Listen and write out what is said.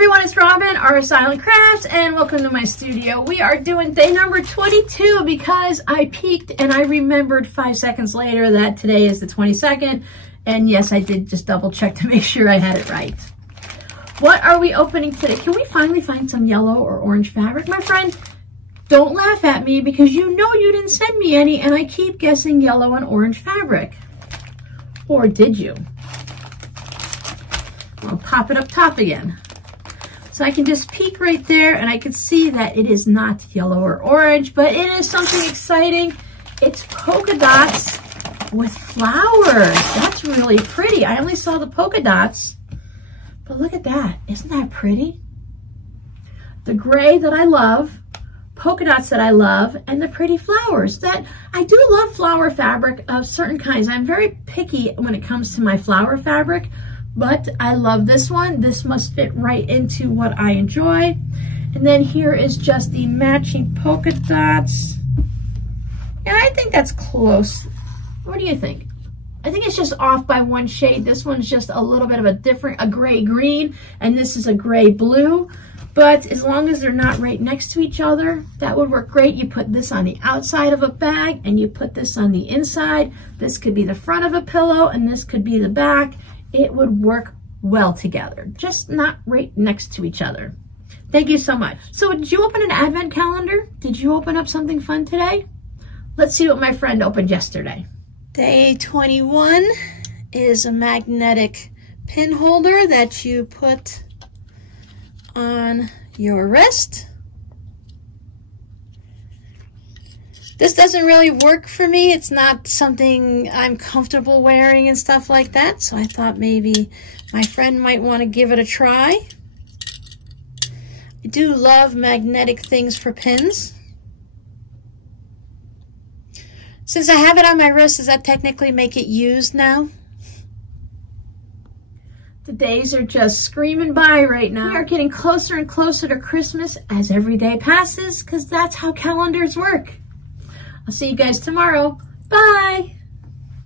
everyone, it's Robin, RsIslandCrafts, and welcome to my studio. We are doing day number 22 because I peeked and I remembered 5 seconds later that today is the 22nd. And yes, I did just double check to make sure I had it right. What are we opening today? Can we finally find some yellow or orange fabric? My friend, don't laugh at me because you know you didn't send me any and I keep guessing yellow and orange fabric. Or did you? I'll pop it up top again. So I can just peek right there and I can see that it is not yellow or orange, but it is something exciting. It's polka dots with flowers. That's really pretty. I only saw the polka dots, but look at that. Isn't that pretty? The gray that I love, polka dots that I love, and the pretty flowers. That I do love flower fabric of certain kinds. I'm very picky when it comes to my flower fabric, but I love this one. This must fit right into what I enjoy. And then here is just the matching polka dots. And I think that's close. What do you think? I think it's just off by one shade. This one's just a little bit of a gray green, and this is a gray blue. But as long as they're not right next to each other, that would work great. You put this on the outside of a bag and you put this on the inside. This could be the front of a pillow and this could be the back. It would work well together, just not right next to each other. Thank you so much. So did you open an advent calendar? Did you open up something fun today? Let's see what my friend opened yesterday. Day 21 is a magnetic pin holder that you put on your wrist. This doesn't really work for me. It's not something I'm comfortable wearing and stuff like that. So I thought maybe my friend might want to give it a try. I do love magnetic things for pins. Since I have it on my wrist, does that technically make it used now? The days are just screaming by right now. We are getting closer and closer to Christmas as every day passes because that's how calendars work. I'll see you guys tomorrow. Bye.